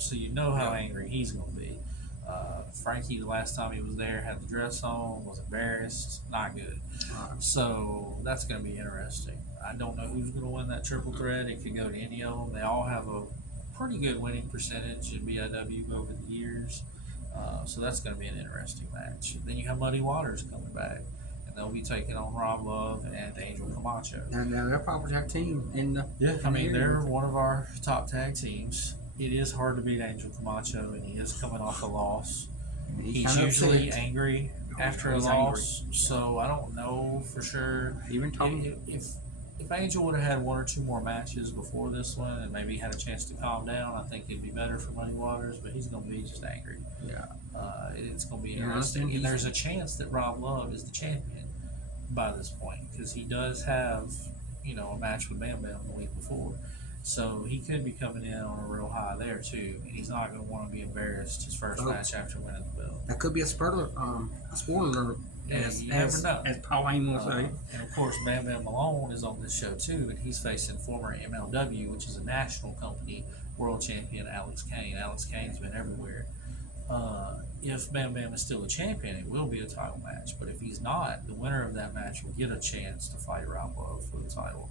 So you know how angry he's going to be. Frankie, the last time he was there, had the dress on, was embarrassed, not good. Right. So that's going to be interesting. I don't know who's going to win that triple threat. It could go to any of them. They all have a pretty good winning percentage in BIW over the years. So that's going to be an interesting match. Then you have Muddy Waters coming back, and they'll be taking on Rob Love and Angel Camacho. Now they'll probably have a team in the I in the mean, area. they're one of our top tag teams. It is hard to beat Angel Camacho, and he is coming off a loss. He's kinda usually upset. angry after a He's loss, angry. so I don't know for sure. Even told me. If Angel would have had one or two more matches before this one and maybe had a chance to calm down, I think it'd be better for Muddy Waters. But he's going to be just angry. Yeah. It's going to be Yeah, I interesting, understand and there's a chance that Rob Love is the champion by this point because he does have a match with Bam Bam the week before. So he could be coming in on a real high there too, and he's not going to want to be embarrassed his first Oh. match after winning the belt. That could be a spoiler, And you never know. as Paul Heyman will say. And of course, Bam Bam Malone is on this show too, and he's facing former MLW, which is a national company, world champion Alex Kane. Alex Kane's been everywhere. If Bam Bam is still a champion, it will be a title match. But if he's not, the winner of that match will get a chance to fight Rob Love for the title.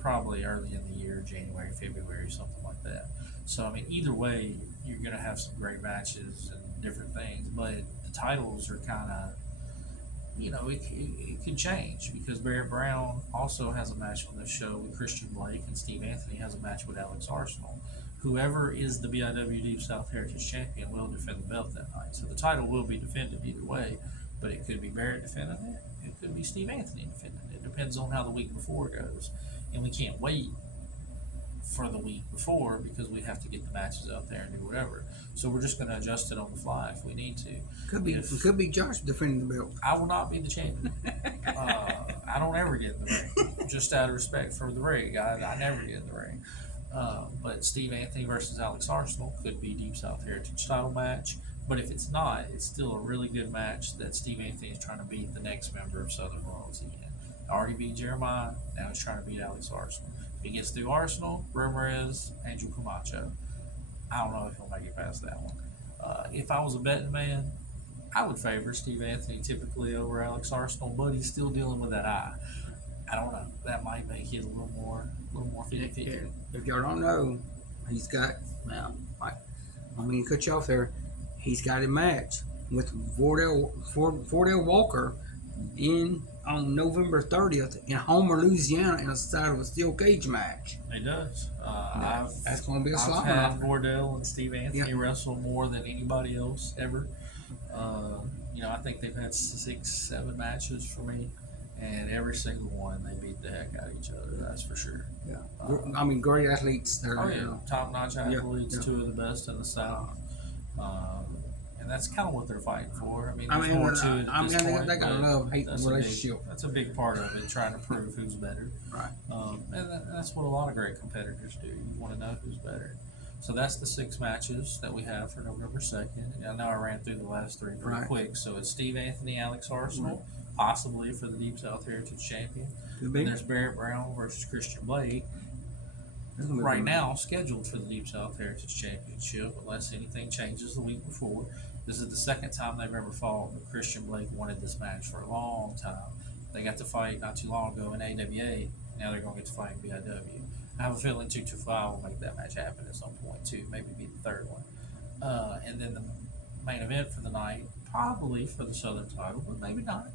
Probably early in the year, January, February, something like that. So, I mean, either way, you're going to have some great matches and different things. But the titles are kind of, it could change because Barrett Brown also has a match on this show with Christian Blake, and Steve Anthony has a match with Alex Arsenal. Whoever is the BIW Deep South Heritage Champion will defend the belt that night. So the title will be defended either way, but it could be Barrett defending it. It could be Steve Anthony defending it. It depends on how the week before goes. And we can't wait for the week before because we have to get the matches out there and do whatever. So we're just going to adjust it on the fly if we need to. Could be Josh defending the belt. I will not be the champion. I don't ever get in the ring, just out of respect for the ring. I never get in the ring. But Steve Anthony versus Alex Arsenal could be Deep South Heritage title match. But if it's not, it's still a really good match that Steve Anthony is trying to beat the next member of Southern Royalty in. Already beat Jeremiah, now he's trying to beat Alex Arsenal. If he gets through Arsenal, rumor is Angel Camacho. I don't know if he'll make it past that one. If I was a betting man, I would favor Steve Anthony typically over Alex Arsenal, but he's still dealing with that eye. I don't know. That might make it a little more 50-50. If y'all don't know, he's got to cut you off there. He's got a match with Vordell Walker on November 30th in Homer, Louisiana, in a style of a steel cage match. It does. That's going to be a I've slobber had knocker. Vordell and Steve Anthony wrestle more than anybody else ever. I think they've had 6-7 matches for me, and every single one they beat the heck out of each other. That's for sure. Yeah, great athletes. Top-notch athletes, two of the best in the South. And that's kind of what they're fighting for. There's more to it at this point. They got a love-hate relationship. That's a big part of it, trying to prove who's better. Right. And that's what a lot of great competitors do. You want to know who's better. So that's the 6 matches that we have for November 2nd. I know I ran through the last 3 pretty quick. So it's Steve Anthony, Alex Arsenal, possibly for the Deep South Heritage Champion. And there's Barrett Brown versus Christian Blake. Right now, scheduled for the Deep South Heritage Championship, unless anything changes the week before. This is the second time they've ever fought, but Christian Blake wanted this match for a long time. They got to fight not too long ago in AWA. Now they're going to get to fight in BIW. I have a feeling 225 will make that match happen at some point too. Maybe be the third one. And then the main event for the night, probably for the Southern title, but maybe not,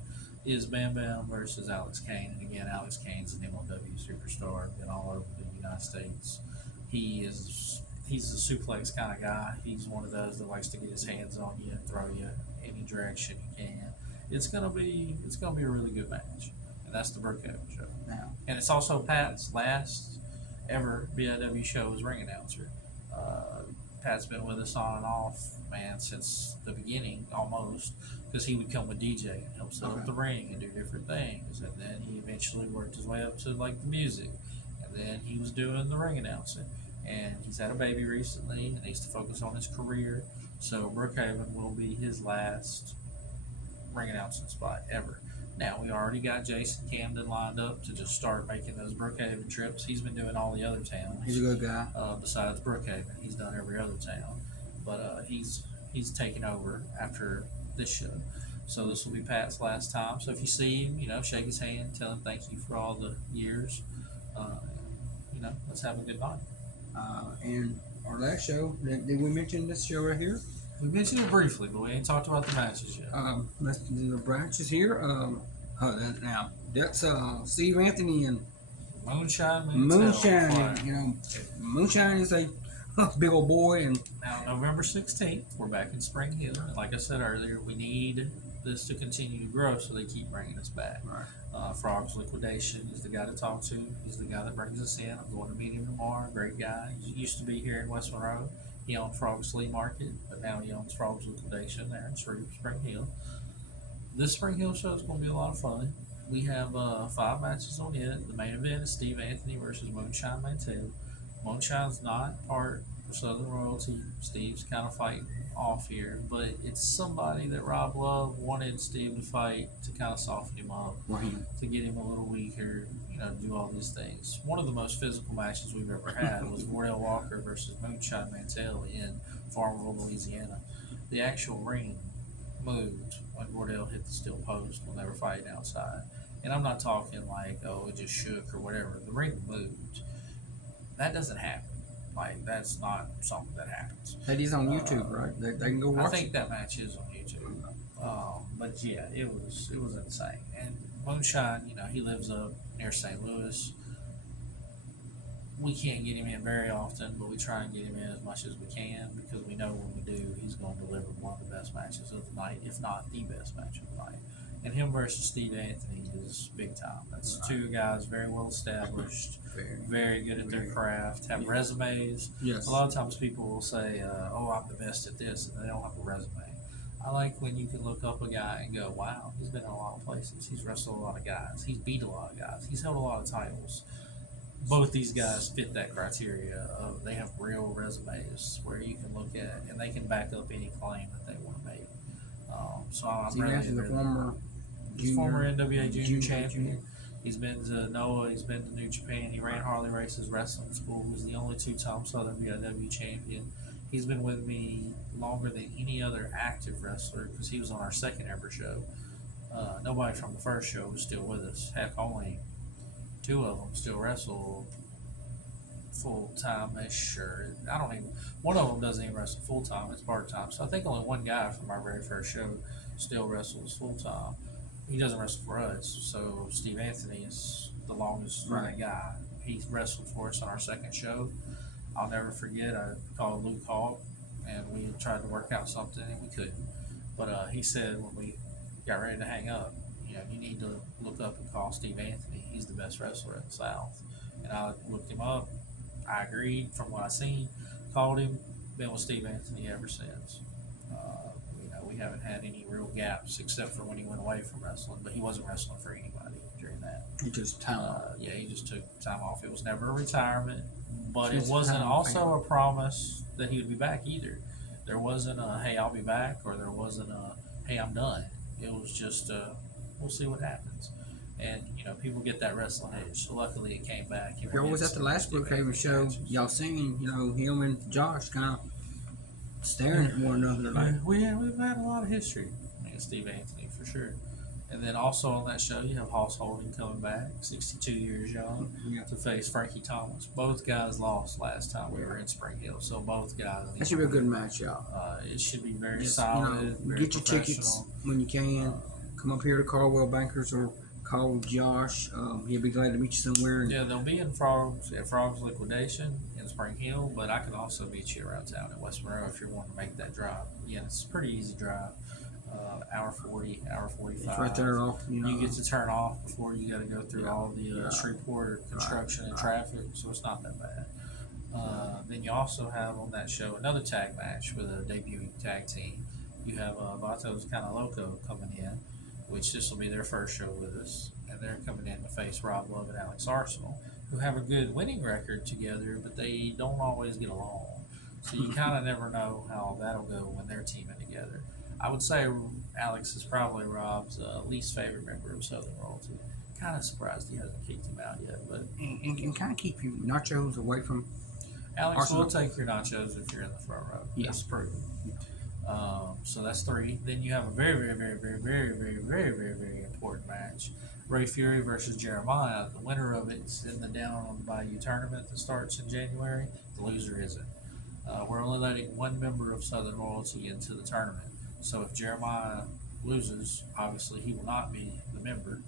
is Bam Bam versus Alex Kane. And again, Alex Kane's an MLW superstar, been all over the United States. He's a suplex kind of guy. He's one of those that likes to get his hands on you and throw you any direction he can. It's gonna be a really good match, and that's the Brookhaven show. Now, and it's also Pat's last ever BIW show as ring announcer. Pat's been with us on and off, man, since the beginning almost, because he would come with DJ and help set up the ring and do different things, and then he eventually worked his way up to like the music, and then he was doing the ring announcing. And he's had a baby recently and needs to focus on his career. So Brookhaven will be his last ring announcing spot ever. Now we already got Jason Camden lined up to just start making those Brookhaven trips. He's been doing all the other towns. He's a good guy. Besides Brookhaven, he's done every other town, but he's taken over after this show. So this will be Pat's last time. So if you see him, shake his hand, tell him thank you for all the years. Uh, let's have a good night. And our last show, did we mention this show right here? We mentioned it briefly, but we ain't talked about the matches yet. Let's do the branches here. Now that's Steve Anthony and Moonshine. Moonshine. Moonshine is a big old boy, and now November 16th, we're back in Spring Hill. And like I said earlier, we need this to continue to grow, so they keep bringing us back. Right. Frogs Liquidation is the guy to talk to. He's the guy that brings us in. I'm going to meet him tomorrow. Great guy. He used to be here in West Monroe. He owned Frogs Flea Market, but now he owns Frogs Liquidation there in Spring Hill. This Spring Hill show is going to be a lot of fun. We have 5 matches on it. The main event is Steve Anthony versus Moonshine Mantell. Moonshine's not part of Southern Royalty. Steve's kind of fighting off here, but it's somebody that Rob Love wanted Steve to fight to kind of soften him up, to get him a little weaker, do all these things. One of the most physical matches we've ever had was Wardell Walker versus Moonshine Mantell in Farmville, Louisiana. The actual ring moved when Wardell hit the steel post when they were fighting outside. And I'm not talking like, oh, it just shook or whatever. The ring moved. That doesn't happen. Like, that's not something that happens. That is on YouTube, right? They can go watch it. I think that match is on YouTube. But yeah, it was insane. And Moonshine, he lives up near St. Louis. We can't get him in very often, but we try and get him in as much as we can because we know when we do, he's going to deliver one of the best matches of the night, if not the best match of the night. And him versus Steve Anthony is big time. That's two guys very well established, very good at their craft, have resumes. Yes. A lot of times people will say, oh, I'm the best at this, and they don't have a resume. I like when you can look up a guy and go, wow, he's been in a lot of places. He's wrestled a lot of guys. He's beat a lot of guys. He's held a lot of titles. Both these guys fit that criteria of they have real resumes where you can look at and they can back up any claim that they want to make. So I'm He's former NWA junior champion. He's been to NOAH. He's been to New Japan. He ran Harley Race's wrestling school. Was the only 2-time Southern BIW champion. He's been with me longer than any other active wrestler because he was on our second ever show. Nobody from the first show was still with us. Heck, only 2 of them still wrestle full time-ish, or one of them doesn't even wrestle full time, it's part time. So I think only one guy from our very first show still wrestles full time. He doesn't wrestle for us, so Steve Anthony is the longest running guy. He wrestled for us on our second show. I'll never forget, I called Luke Hawk and we tried to work out something and we couldn't. But he said when we got ready to hang up, you need to look up and call Steve Anthony. He's the best wrestler in the South. And I looked him up. I agreed from what I seen. Called him. Been with Steve Anthony ever since. We haven't had any real gaps except for when he went away from wrestling. But he wasn't wrestling for anybody during that. He just time off. Yeah, he just took time off. It was never a retirement, but Just it wasn't time also a promise that he would be back either. There wasn't a hey, I'll be back, or there wasn't a hey, I'm done. It was just we'll see what happens. And people get that wrestling itch. So luckily it came back. Y'all was at the last Brookhaven show. Y'all seen, him and Josh kind of staring at one another like. We've had a lot of history. Steve Anthony for sure. And then also on that show you have Hoss Holding coming back, 62 years young, to face Frankie Thomas. Both guys lost last time we were in Spring Hill, so both guys. That should be a good match, y'all. It should be very solid. Very get your tickets when you can. Come up here to Caldwell Bankers or call Josh. He'll be glad to meet you somewhere. Yeah, they'll be in Frogs Liquidation in Spring Hill, but I can also meet you around town in West Monroe if you're wanting to make that drive. Yeah, it's a pretty easy drive. Hour 40, hour 45. It's right there off. You get to turn off before you got to go through all the Shreveport construction and traffic, so it's not that bad. Then you also have on that show another tag match with a debuting tag team. You have Vatos Kinda Loco coming in, which this will be their first show with us, and they're coming in to face Rob Love and Alex Arsenal, who have a good winning record together, but they don't always get along. So you kind of never know how that'll go when they're teaming together. I would say Alex is probably Rob's least favorite member of Southern Royalty. Kind of surprised he hasn't kicked him out yet, but And kind of keep your nachos away from Alex will Arsenal. take your nachos if you're in the front row. Yeah. That's proven. So that's three. Then you have a very, very, very, very, very, very, very, very, very important match. Ray Fury versus Jeremiah. The winner of it's in the Down on the Bayou tournament that starts in January. The loser isn't. We're only letting one member of Southern Royalty into the tournament. So if Jeremiah loses, obviously he will not be the member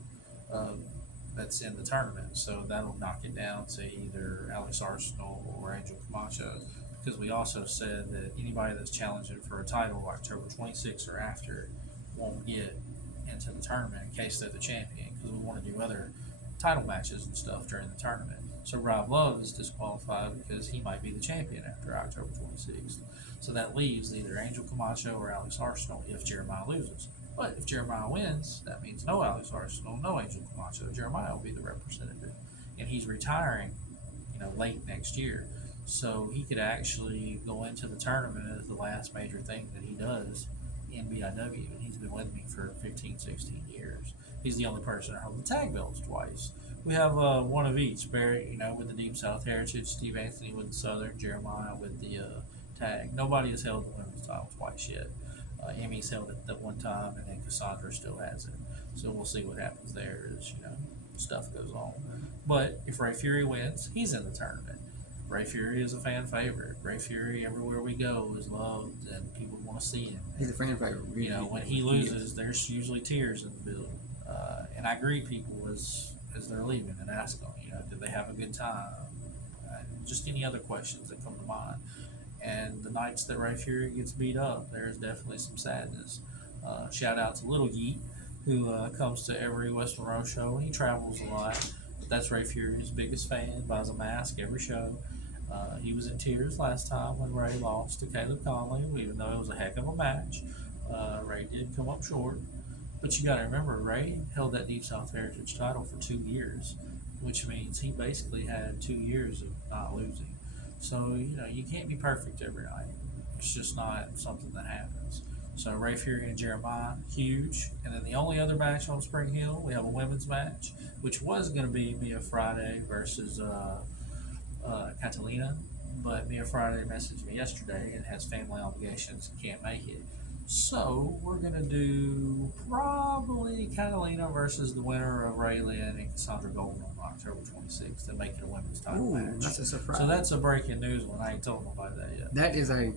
that's in the tournament. So that'll knock it down to either Alex Arsenal or Angel Camacho. Because we also said that anybody that's challenging for a title October 26th or after won't get into the tournament in case they're the champion. Because we want to do other title matches and stuff during the tournament. So Rob Love is disqualified because he might be the champion after October 26th. So that leaves either Angel Camacho or Alex Arsenal if Jeremiah loses. But if Jeremiah wins, that means no Alex Arsenal, no Angel Camacho. Jeremiah will be the representative. And he's retiring, late next year. So he could actually go into the tournament as the last major thing that he does in BIW. And he's been with me for 15, 16 years. He's the only person to hold the tag belts twice. We have one of each. Barry, with the Deep South Heritage, Steve Anthony with the Southern, Jeremiah with the tag. Nobody has held the women's title twice yet. Emmy's held it the one time, and then Cassandra still has it. So we'll see what happens there as, stuff goes on. But if Ray Fury wins, he's in the tournament. Ray Fury is a fan favorite. Ray Fury, everywhere we go, is loved, and people want to see him. He's a fan favorite. When he loses, there's usually tears in the building. And I greet people as they're leaving and ask them, did they have a good time? Just any other questions that come to mind. And the nights that Ray Fury gets beat up, there's definitely some sadness. Shout out to Little Yeet, who comes to every West Monroe show. He travels a lot, but that's Ray Fury's biggest fan. Buys a mask every show. He was in tears last time when Ray lost to Caleb Conley, even though it was a heck of a match. Ray did come up short. But you got to remember, Ray held that Deep South Heritage title for 2 years, which means he basically had 2 years of not losing. So, you can't be perfect every night. It's just not something that happens. So, Ray Fury and Jeremiah, huge. And then the only other match on Spring Hill, we have a women's match, which was going to be Mia Friday versus Catalina. But Mia Friday messaged me yesterday and has family obligations and can't make it. So we're gonna do probably Catalina versus the winner of Ray Lynn and Cassandra Golden on October 26th and make it a women's title match. That's a surprise. So that's a breaking news one. I ain't told nobody that yet. That is a